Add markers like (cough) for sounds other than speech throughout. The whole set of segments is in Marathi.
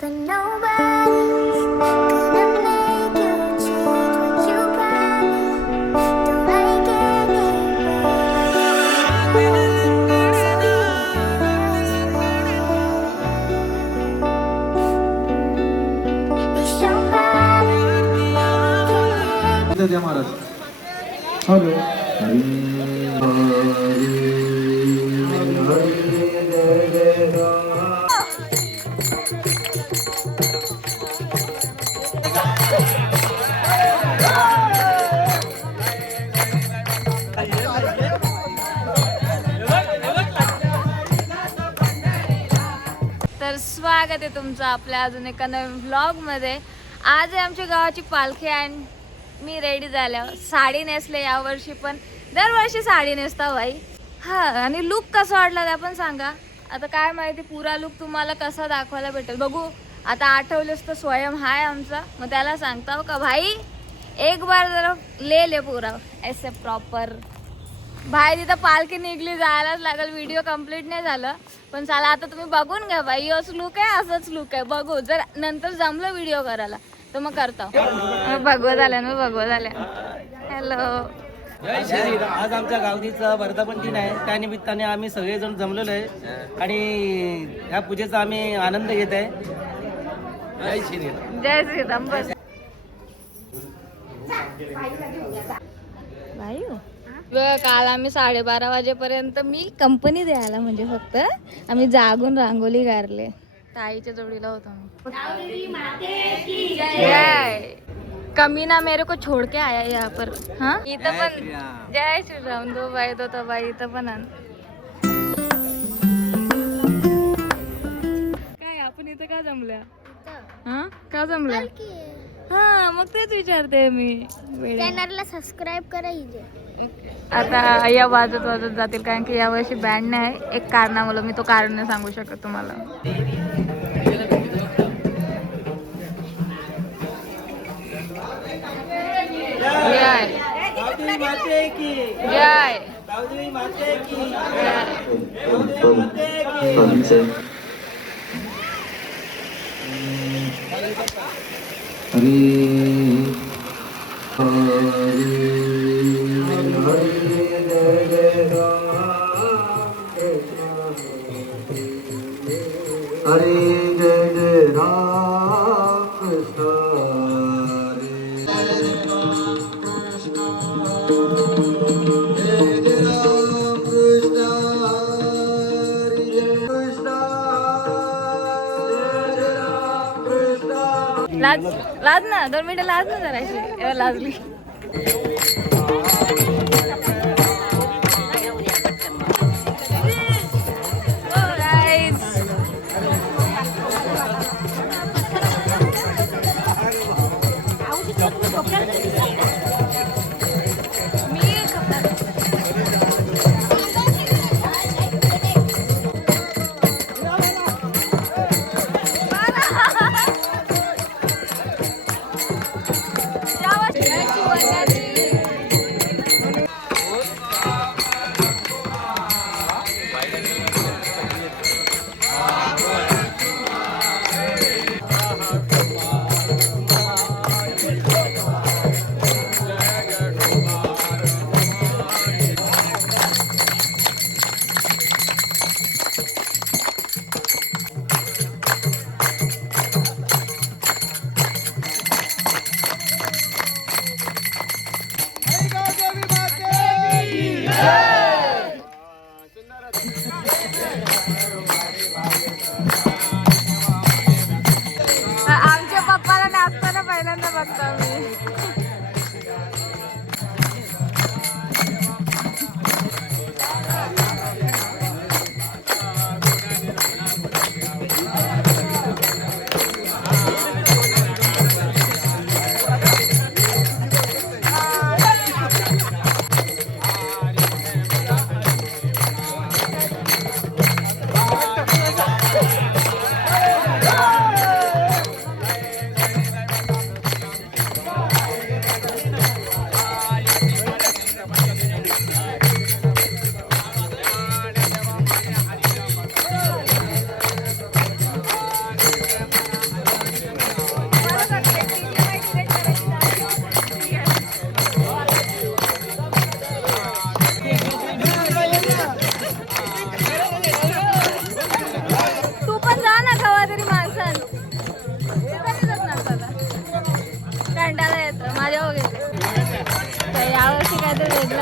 But nobody स्वागत आहे तुमचं आपल्या अजून एका नवीन ब्लॉगमध्ये आज आहे आमच्या गावाची पालखी आणि मी रेडी झाल्या साडी नेसले यावर्षी पण. दरवर्षी साडी नेसता बाई. हा आणि लुक कसा वाटला ते पण सांगा. आता काय माहिती पुरा लुक तुम्हाला कसा दाखवायला भेटेल. बघू आता आठवलेस तर स्वयं हाय आमचा. मग त्याला सांगता हो का? भाई एक बार जरा ले ले पुरा ऐसे प्रॉपर बाहेर तिथं पालखी निघली जायलाच लागल. व्हिडिओ कंप्लीट नाही झालं. पण चला आता तुम्ही बघून घ्या बाई. असं लुक आहे असंच लुक आहे. बघू जर नंतर जमलं व्हिडिओ करायला तर मग करतो. भगवत आल्या ना भगवत आल्या. हॅलो आज आमच्या गावडीचा वर्धापन दिन आहे. त्या निमित्ताने आम्ही सगळेजण जमलेलो आहे. आणि या पूजेचा आम्ही आनंद घेत आहे. जय श्री जय श्रीराम बस. काल आम्ही साडेबारा वाजेपर्यंत मी कंपनी द्यायला म्हणजे फक्त आम्ही जागून रांगोली गारले ताईच्या जोडीला होतो आम्ही जय. कमी ना मेरे को छोड़ के आया यहाँ पर. हाँ? इथं पण जय श्रीराम. दो बाई दो तो बाई इथं पण आण. काय आपण इथं का जमल्या? हा? का जमल्या? हा मग तेच विचारते मी. चॅनलला सबस्क्राईब करा इथे. आता या वाजत वाजत जातील कारण की यावर्षी बँड नाही. आहे एक कारणामुळं मी तो कारण नाही सांगू शकत तुम्हाला. जय. लाज ना दोन मिनिटं लाज ना जराशी. लाजली.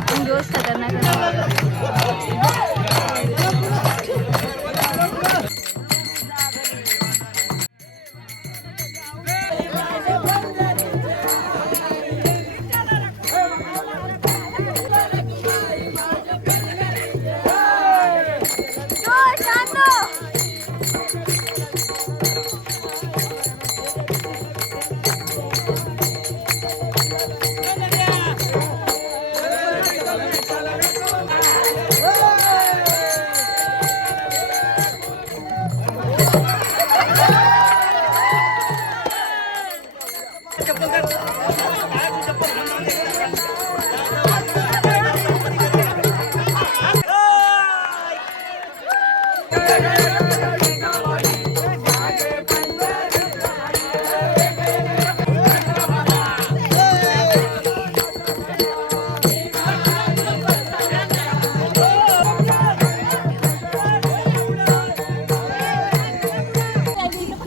आहे पण जोश खतरनाक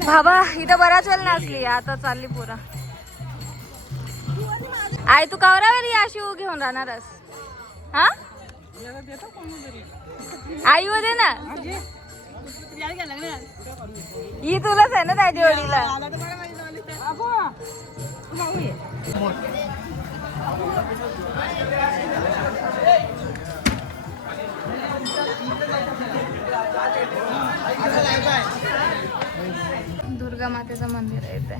बाबा इथं बराच वेळ नाचली आता चालली पुरा. आई तू कवरावर या शिव घेऊन राहणारस. हा? आई होते ना. ही तुलाच आहे ना त्या जोडीला दुर्गा मातेचं मंदिर आहे ते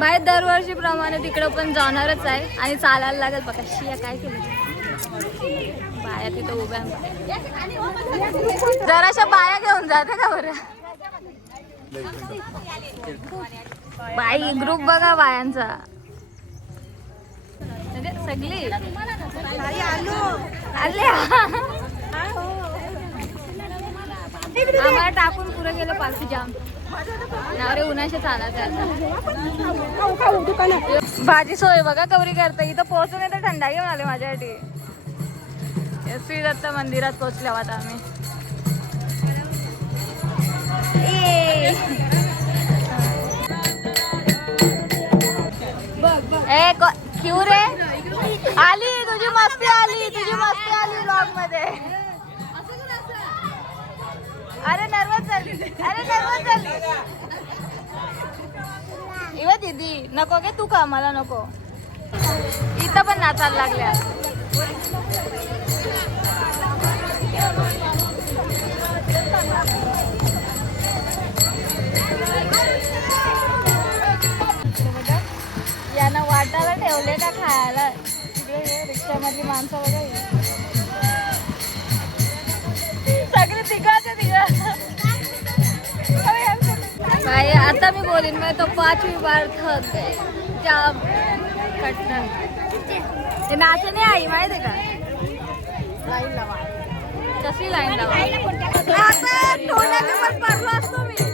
बाय दरवर्षी प्रमाणे तिकडं पण जाणारच आहे. आणि चालायला लागेल बघा शिया काय केलं? बाया तिथं उभ्या जराशा बाया घेऊन जाते का बरं बाई ग्रुप बघा बायांचा. म्हणजे सगळी. आले. आम्हाला टाकून पुरं गेलं पालखी जाम. नावरे उन्हाचे चालायचं भाजी सोय बघा कवरी करते. इथं पोहोचून येते थंडा घेऊन आले माझ्यासाठी. श्री दत्त मंदिरात पोहोचल्या आता आम्ही. ए. क्यू रे? आली तुझी मस्ती आली तुझी मस्ती आली ब्लॉगमध्ये. अरे नर्वस झाली. अरे नर्वस झाली. इव दीदी नको गे तू का मला नको. इथं पण नाचायला लागल्या. यानं वाटायला ठेवले का खायला? रिक्षामधली माणसं वगैरे. भाई आता मी बोलीन मैं तो पांचवी बार थक गए जाम कटना ते नाचे नाही आई माहिती का लाईन लावा कशी लाईन लावा आता तोंडाच्या पण पडलो असतो मी।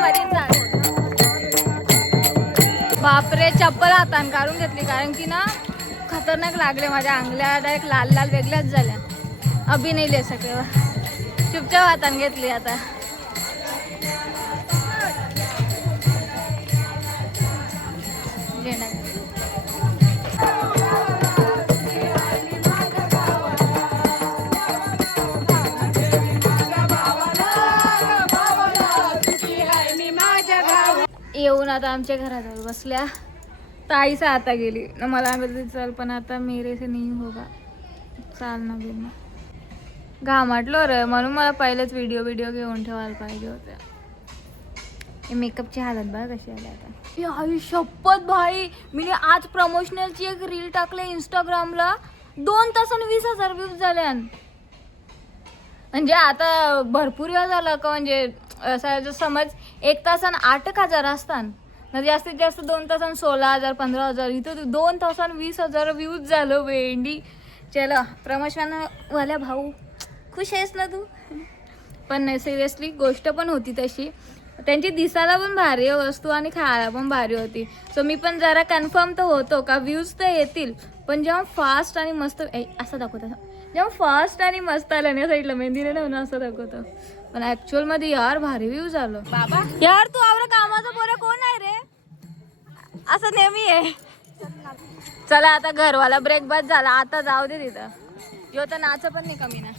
मरीन बापरे चप्पल हातान काढून घेतली कारण की ना खतरनाक लागले माझ्या अंगल्या डायरेक्ट लाल लाल वेगळ्याच झाल्या. अभि नाही ले सके चुपचाप हातान घेतली आता. आता आमच्या घरात बसल्या. ताईसा आता गेली. मला चल पण आता मेरे से नाही होगा. चाल ना बिल घामाटलो रे म्हणून मला पहिलेच व्हिडिओ व्हिडिओ घेऊन ठेवायला पाहिजे होत्या. हे मेकअपची हालत बघा कशी आली आता. हे आई शपथ भाई. मी आज प्रमोशनलची एक रील टाकले इंस्टाग्रामला दोन तासांनी वीस हजार व्ह्यूज झाले म्हणजे आता भरपूर वेळ झाला का म्हणजे असं जर समज एक तासान आठ एक हजार असतात ना जास्तीत जास्त दोन तासान सोळा हजार पंधरा हजार इथं दोन तासान वीस हजार व्ह्यूज झालं वेंडी. चला प्रमोशन वाल्या भाऊ खुश आहेस ना तू? पण नाही सिरियसली गोष्ट पण होती तशी. त्यांची दिसायला पण भारी वस्तू आणि खायला पण भारी होती. सो मी पण जरा कन्फर्म तर होतो का व्ह्यूज तर येतील. पण जेव्हा फास्ट आणि मस्त ए, असं दाखवतं जेव्हा फास्ट आणि मस्त आलं ना साईडला मेहंदीने ना असं दाखवतं. पण ऍक्च्युअलमध्ये यार भारी व्ह्यूज आलं बाबा. यार तू आवरा कामाचा पोरे कोण आहे रे? असं नेहमी आहे. चला आता घरवाला ब्रेक बाद झाला. आता जाऊ दे तिथं. यो तर नाच पण नाही कमी ना.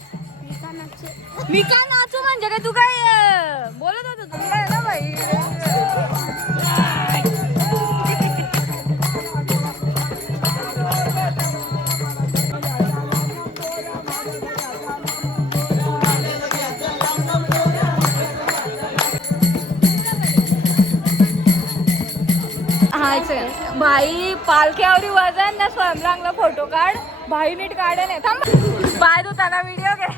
मी का नाचू? म्हणजे काय? तू काय बोलत होतो तू? काय ना बाई. भाई पालख्यावरी वजन ना स्वयंलांगला फोटो काढ. भाई नीट काढे नाही थांब. पाय तू व्हिडिओ घे.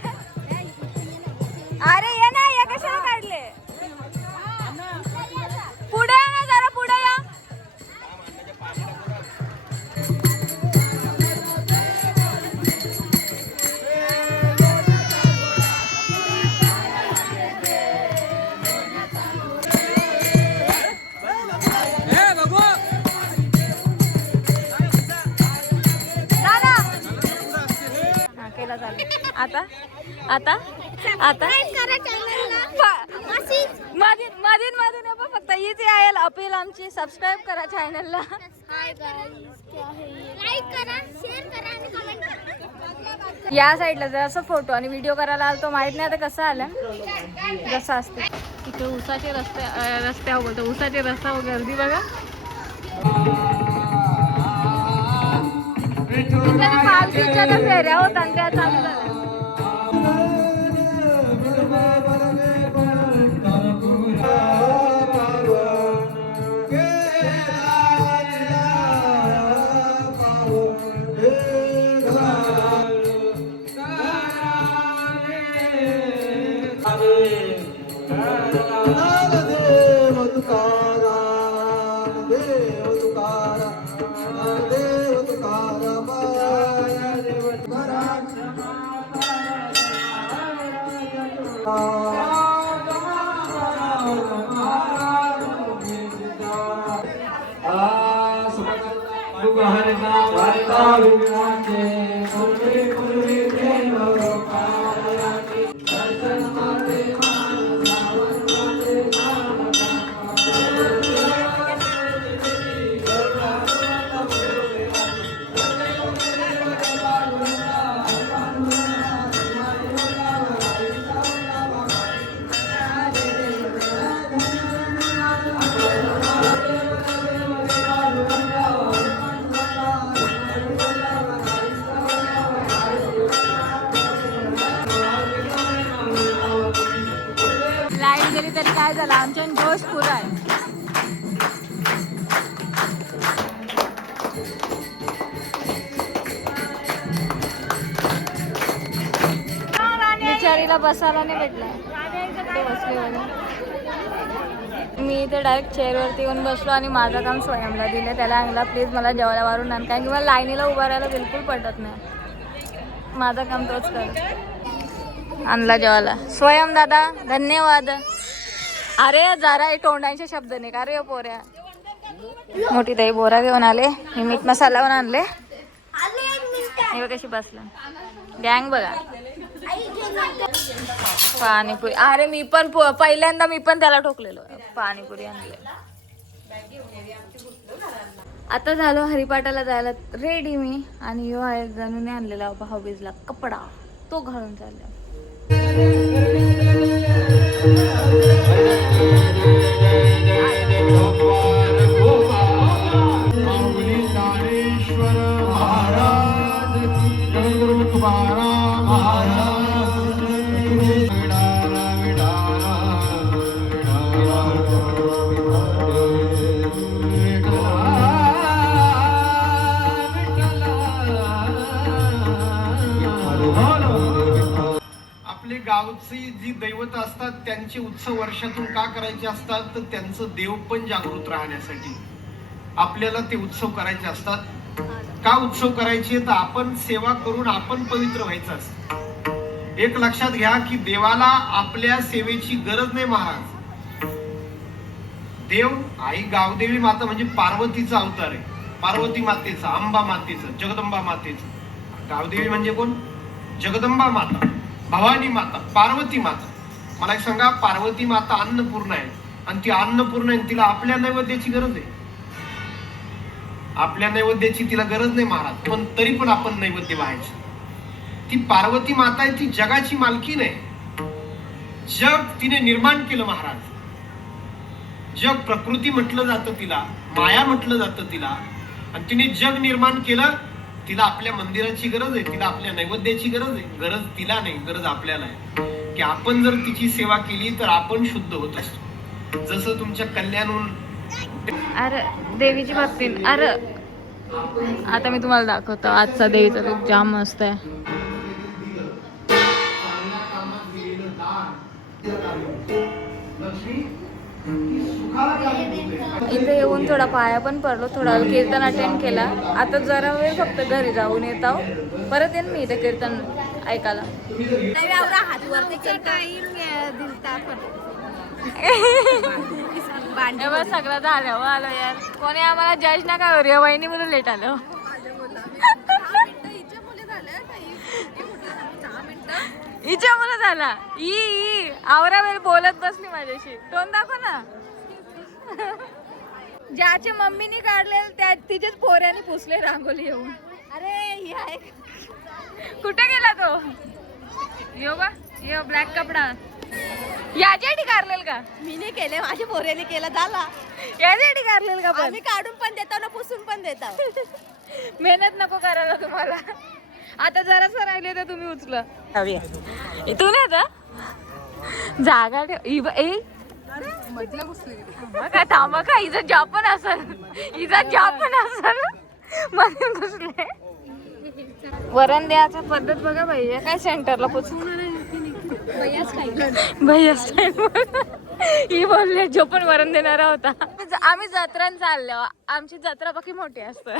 अरे ये ना. आता? आता? आता? मधीन मधीन फक्त हीच आहे. अपील आमची सबस्क्राईब करा चॅनलला या? साईडला जरासा फोटो आणि व्हिडिओ करायला आला तो माहीत नाही आता कसं आलं. जसं असते. इथे उसाचे रस्ते रस्त्यावर बोलतो उसाचे रस्त्यावर गर्दी बघा. तिथे फेऱ्या आणि त्या चालू झाल्या. लाइट बसायला नाही भेटला. मी इथे डायरेक्ट चेअरवरती येऊन बसलो आणि माझं काम स्वयंला दिलं. त्याला आणला प्लीज मला जेवायला वारून आण. कारण की मला लाईनीला उभं राहायला बिलकुल पटत नाही. माझं काम तोच कर. आणला जेवायला. स्वयं दादा धन्यवाद. अरे जरा हे तोंडांचे शब्द नाही का रे पोऱ्या. मोठी ताई बोरा घेऊन आले. मी मीठ मसाला आणले. हे कशी बसला. गँग बघा. पाणीपुरी. अरे मी पण पहिल्यांदा मी पण त्याला ठोकलेलो. पाणीपुरी आणले आता झालो हरिपाटाला जायला रेडी मी. आणि यो आहे जणूने आणलेला भाऊबीजला कपडा. तो घालून चालला त्यांचे उत्सव वर्षातून का करायचे असतात? तर त्यांचं देव पण जागृत राहण्यासाठी. आपल्याला ते उत्सव करायचे असतात. का उत्सव करायचे? तर आपण सेवा करून आपण पवित्र व्हायचं असत. एक लक्षात घ्या की देवाला आपल्या सेवेची गरज नाही महाराज. देव आई गावदेवी माता म्हणजे पार्वतीचा अवतार आहे. पार्वती मातेचा अंबा मातेचा जगदंबा मातेचा. गावदेवी म्हणजे कोण? जगदंबा माता भवानी माता पार्वती माता. मला एक सांगा पार्वती माता अन्नपूर्ण आहे. आणि ती अन्नपूर्ण आहे आणि तिला आपल्या नैवेद्याची गरज आहे. आपल्या नैवेद्याची तिला गरज नाही महाराज. पण तरी पण आपण नैवेद्य व्हायचं ती पार्वती माता आहे ती जगाची मालकी नाही. जग तिने निर्माण केलं महाराज. जग प्रकृती म्हटलं जातं तिला माया म्हटलं जातं तिला. आणि तिने जग निर्माण केलं तिला आपल्या मंदिराची गरज आहे तिला आपल्या नैवेद्याची गरज आहे. गरज तिला नाही गरज आपल्याला आहे की आपण जर तिची सेवा केली तर आपण शुद्ध होत असतो. जसं तुमच्या कल्याणहून अरे देवीची भक्ती अरे आता मी तुम्हाला दाखवतो. आजचा देवीचा लुक जाम मस्त आहे. इथे येऊन थोडा पाया पण पडलो थोडा कीर्तन अटेंड केला. आता जरा वेळ फक्त घरी जाऊन येत आहो. परत येईन मी इथे कीर्तन ऐकायला. (laughs) सगळं झालं आलो यार कोणी आम्हाला जज ना काय रे वहिनी म्हणून लेट आलो. हिच्या मुलं झाला. ई ई. आवरा वेळ बोलत बसली माझ्याशी. तोंड दाखव ना. ज्याचे मम्मीने काढले त्या तिचेच पोऱ्याने पुसले रांगोली येऊन. अरे कुठे गेला तो? यो बा यो ब्लॅक कपडा. याच्यासाठी काढलेल का? मी नाही केले माझ्या पोरेने केला झाला. याच्यासाठी काढलेल का आम्ही काढून पण देतो ना पुसून पण देतो. मेहनत नको करायला तुम्हाला. आता जरासं राहिले तर तुम्ही उचला. तू नाही आता. जागा ठेव. इ ए. थांबा का थांबा का? हिचा जॉब पण असल. हिचा जॉब पण असल. म्हणून घुसले. वरण द्यायचा पद्धत बघा पाहिजे काय सेंटरला पोचून भैया स्टाईल ही बोलले जो पण वरण देणारा होता. आम्ही जत्रान चाललो आमची जत्रा बाकी मोठी असते.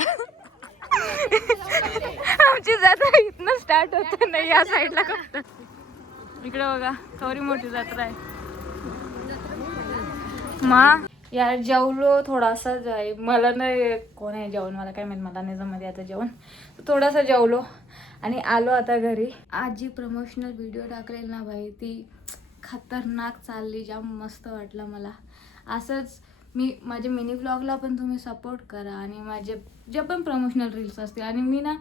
आमची जत्रा इथनं स्टार्ट होते नाही या साईडला फक्त. इकडे बघा थोडी मोठी जत्रा आहे. मा यार जेवलो थोडासा जाय मला नाही कोण आहे जेवण? मला काय माहीत मला नाही जमत आता जेवण. थोडासा जेवलो आणि आलो आता घरी. आज जी प्रमोशनल व्हिडिओ टाकलेल ना भाई ती खतरनाक चालली जाम मस्त वाटलं मला. असंच मी माझ्या मिनी ब्लॉगला पण तुम्ही सपोर्ट करा आणि माझे जे पण प्रमोशनल रील्स असतील. आणि मी ना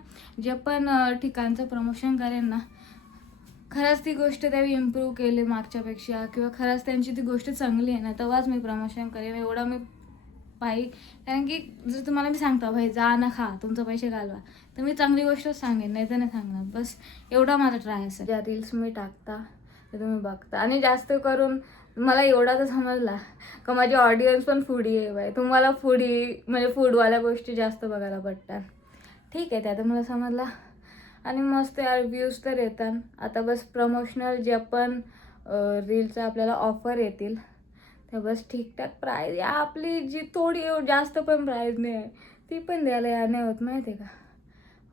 जे पण ठिकाणचं प्रमोशन करेन ना खरंच ती गोष्ट त्यावेळी इम्प्रूव्ह केली मागच्यापेक्षा किंवा खरंच त्यांची ती गोष्ट चांगली आहे ना तेव्हाच मी प्रमोशन करेन. एवढा मी पाही कारण की जर तुम्हाला मी सांगता भाई जा ना खा तुमचं पैसे घालवा. तर मी चांगली गोष्टच सांगेन नाही तर नाही सांगणार. बस एवढा माझा ट्राय असेल. ज्या रील्स मी टाकता ते तुम्ही बघता. आणि जास्त करून मला एवढा तर समजला का माझी ऑडियन्स पण फुडी आहे बाय तुम्हाला फूडी म्हणजे फूडवाल्या गोष्टी जास्त बघायला पडतात. ठीक आहे ते आता मला समजला. आणि मस्त यार व्ह्यूज तर येतात. आता बस प्रमोशनल जे पण रीलचं आपल्याला ऑफर येतील तर बस ठीकठाक प्राईज आपली जी थोडी जास्त पण प्राईज नाही आहे ती पण द्यायला या नाही होत माहिती आहे का?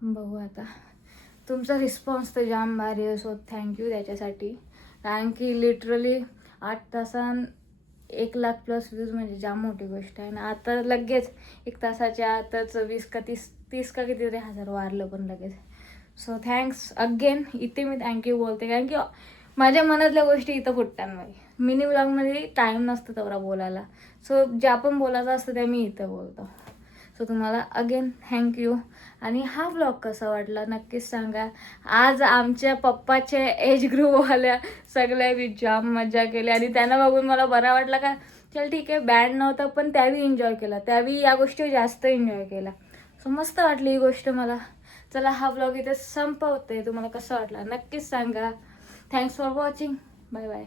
बघू आता. तुमचा रिस्पॉन्स तर जाम भारी असो थँक्यू त्याच्यासाठी. कारण की लिटरली आठ तासान एक लाख प्लस व्ह्यूज म्हणजे ज्या मोठी गोष्ट आहे. ना आता लगेच एक तासाच्या आताच वीस का तीस तीस का किती तरी हजार वारलं पण लगेच. सो थँक्स अगेन इथे मी थँक्यू बोलते. कारण की माझ्या मनातल्या गोष्टी इथं फुटतात मिनी ब्लॉगमध्ये टाईम नसतो तेवढा बोलायला. सो ज्या पण बोलायचं असतं त्या मी इथं बोलतो. सो तुम्हाला अगेन थँक्यू आणि हा ब्लॉग कसा वाटला नक्कीच सांगा. आज आमच्या पप्पाच्या एज ग्रुपवाल्या सगळ्या बी जाम मजा केली आणि त्यांना बघून मला बरा वाटला का चल ठीक आहे बँड नव्हता पण त्यावेळी एन्जॉय केला. त्यावेळी या गोष्टी जास्त एन्जॉय केला सो मस्त वाटली ही गोष्ट मला. चला हा ब्लॉग इथे संपवते. तुम्हाला कसा वाटला नक्कीच सांगा. Thanks for watching bye bye